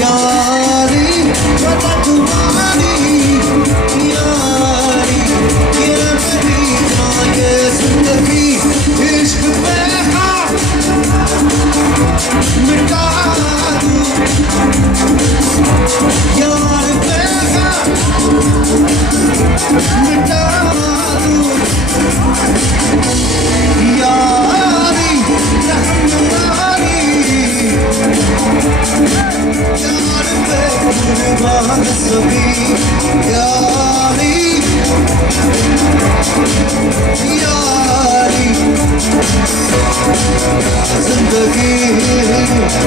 यारी पता तुम्हारी यारी ये मेरी जान ये जिंदगी इश्क पे हाँ मिटा दूं यार पे हाँ मिटा दूं यारी रहमदारी यार पे कुर्बान सभी यारी यारी जिंदगी